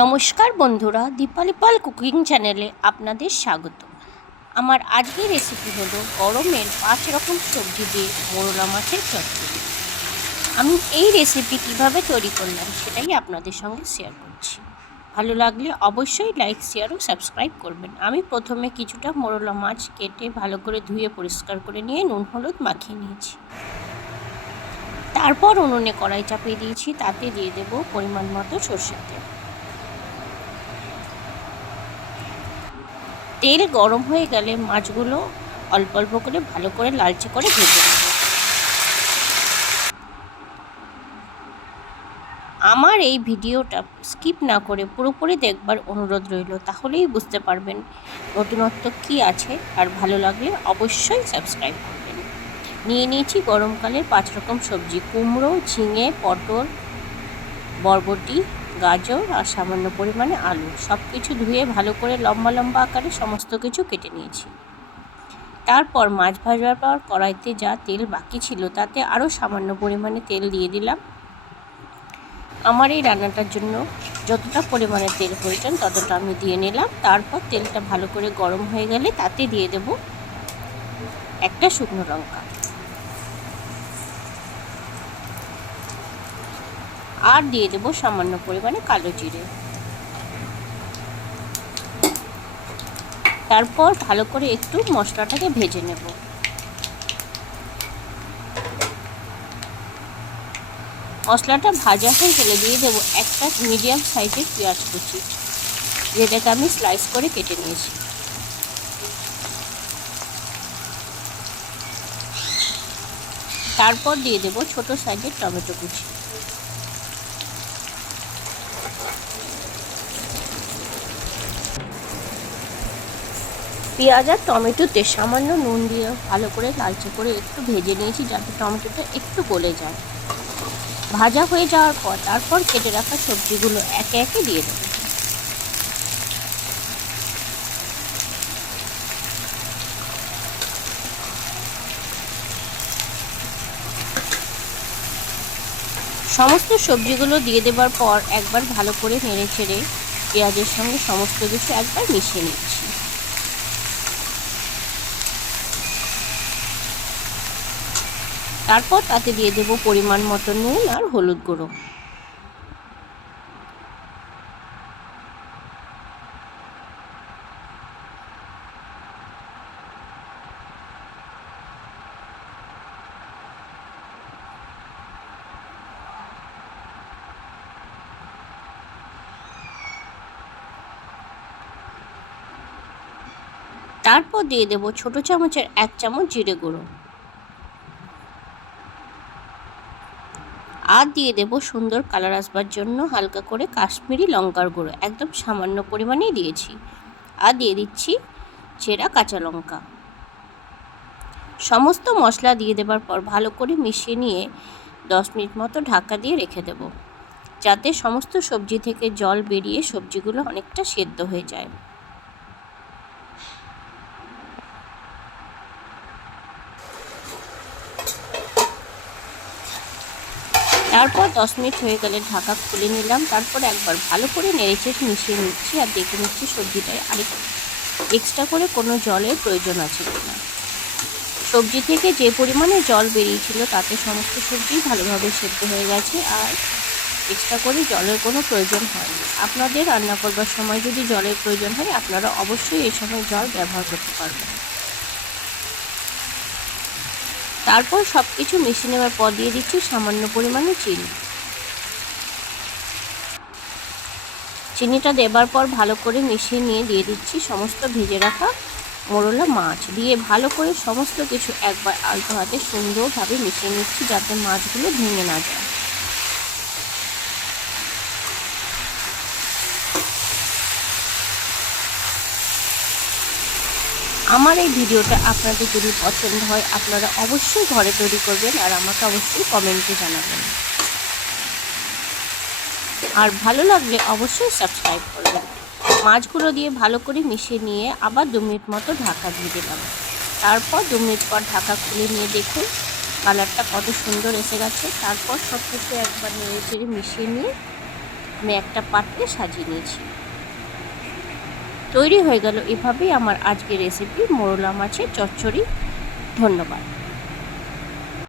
নমস্কার বন্ধুরা, দীপালি পাল কুকিং চ্যানেলে আপনাদের স্বাগত। আমার আজকের রেসিপি হলো গরমের 5 রকম সবজি দিয়ে মোরলা মাছের চচ্চড়ি। আমি এই রেসিপি কিভাবে তৈরি করলাম সেটাই আপনাদের সঙ্গে শেয়ার করছি। ভালো লাগলে অবশ্যই লাইক, শেয়ার ও সাবস্ক্রাইব করবেন। আমি প্রথমে কিছুটা মোরলা মাছ কেটে ভালো করে ধুয়ে পরিষ্কার করে নিয়ে নুন হলুদ মাখিয়ে নিয়েছি। তারপর উনুনে কড়াই চাপিয়ে দিয়েছি, তাতে দিয়ে দেব পরিমাণ মতো সরষের তেল। তেল গরম হয়ে গেলে মাছগুলো অল্প অল্প করে ভালো করে লালচে করে ভেজে নেব। আমার এই ভিডিওটা স্কিপ না করে পুরোপুরি দেখবার অনুরোধ রইল, তাহলেই বুঝতে পারবেন নতুনত্ব কী আছে। আর ভালো লাগলে অবশ্যই সাবস্ক্রাইব করবেন। নিয়ে নিয়েছি গরমকালের 5 রকম সবজি: কুমড়ো, ঝিঙে, পটল, বরবটি, গাজর আর সামান্য পরিমাণে আলু। সব কিছু ধুয়ে ভালো করে লম্বা লম্বা আকারে সমস্ত কিছু কেটে নিয়েছি। তারপর মাছ ভাজার পর কড়াইতে যা তেল বাকি ছিল তাতে আরও সামান্য পরিমাণে তেল দিয়ে দিলাম। আমার এই রান্নাটার জন্য যতটা পরিমাণে তেল প্রয়োজন ততটা আমি দিয়ে নিলাম। তারপর তেলটা ভালো করে গরম হয়ে গেলে তাতে দিয়ে দেব একটা শুকনো লঙ্কা আর দিয়ে দেব সামান্য পরিমাণে কালো জিরে। তারপর ভালো করে একটু মশলাটাকে ভেজে নেব। মশলাটা ভাজা হয়ে গেলে দিয়ে দেবো একটা মিডিয়াম সাইজের পেঁয়াজ কুচি, যেটাকে আমি স্লাইস করে কেটে নিয়েছি। তারপর দিয়ে দেবো ছোট সাইজের টমেটো কুচি। পেঁয়াজ আর টমেটোতে সামান্য নুন দিয়ে ভালো করে লালচে করে একটু ভেজে নিয়েছি, যাতে টমেটোটা একটু গলে যায়। ভাজা হয়ে যাওয়ার পর তারপর কেটে রাখা সবজিগুলো একে একে দিয়ে দেবো। সমস্ত সবজিগুলো দিয়ে দেবার পর একবার ভালো করে নেড়ে চেড়ে পেঁয়াজের সঙ্গে সমস্ত কিছু একবার মিশিয়ে নিচ্ছি। তারপর তাতে দিয়ে দেবো পরিমাণ মতো নুন আর হলুদ গুঁড়ো। তারপর দিয়ে দেবো ছোট চামচের 1 চামচ জিরে গুঁড়ো আর দিয়ে দেবো সুন্দর কালার আসবার জন্য হালকা করে কাশ্মীরি লঙ্কার গুঁড়ো, একদম সামান্য পরিমাণেই দিয়েছি। আর দিয়ে দিচ্ছি চেরা কাঁচা লঙ্কা। সমস্ত মশলা দিয়ে দেবার পর ভালো করে মিশিয়ে নিয়ে 10 মিনিট মতো ঢাকা দিয়ে রেখে দেবো, যাতে সমস্ত সবজি থেকে জল বেরিয়ে সবজিগুলো অনেকটা সেদ্ধ হয়ে যায়। তারপর 10 মিনিট হয়ে গেলে ঢাকা খুলে নিলাম। তারপর একবার ভালো করে নেড়েচেড়ে মিশিয়ে নিচ্ছি আর দেখে নিচ্ছি সবজিটায় আরেকটু এক্সট্রা করে কোনো জলের প্রয়োজন আছে কিনা। সবজি থেকে যে পরিমাণে জল বেরিয়েছিল তাতে সমস্ত সবজি ভালোভাবে সেদ্ধ হয়ে গেছে আর এক্সট্রা করে জলের কোনো প্রয়োজন হয়নি। আপনাদের রান্না করবার সময় যদি জলের প্রয়োজন হয় আপনারা অবশ্যই এই সময় জল ব্যবহার করতে পারবেন। তারপর সব কিছু মিশিয়ে নেওয়ার পর দিয়ে দিচ্ছি সামান্য পরিমাণে চিনি। চিনিটা দেবার পর ভালো করে মিশিয়ে নিয়ে দিয়ে দিচ্ছি সমস্ত ভেজে রাখা মোরলা মাছ। দিয়ে ভালো করে সমস্ত কিছু একবার আলতো হাতে সুন্দরভাবে মিশিয়ে নিচ্ছি, যাতে মাছগুলো ভেঙে না যায়। আমার এই ভিডিওটা আপনাদের যদি পছন্দ হয় আপনারা অবশ্যই ঘরে তৈরি করবেন আর আমাকে অবশ্যই কমেন্টে জানাবেন। আর ভালো লাগলে অবশ্যই সাবস্ক্রাইব করবেন। মাছগুলো দিয়ে ভালো করে মিশিয়ে নিয়ে আবার 2 মিনিট মতো ঢাকা দিয়ে দিলাম। তারপর 2 মিনিট পর ঢাকা খুলে নিয়ে দেখুন কালারটা কত সুন্দর এসে গেছে। তারপর সব কিছু একবার নেড়ে চেড়ে মিশিয়ে নিয়ে আমি একটা পাত্রে সাজিয়ে নিয়েছি। তৈরি হয়ে গেল এভাবেই আমার আজকের রেসিপি মোরলা মাছের চচ্চড়ি। ধন্যবাদ।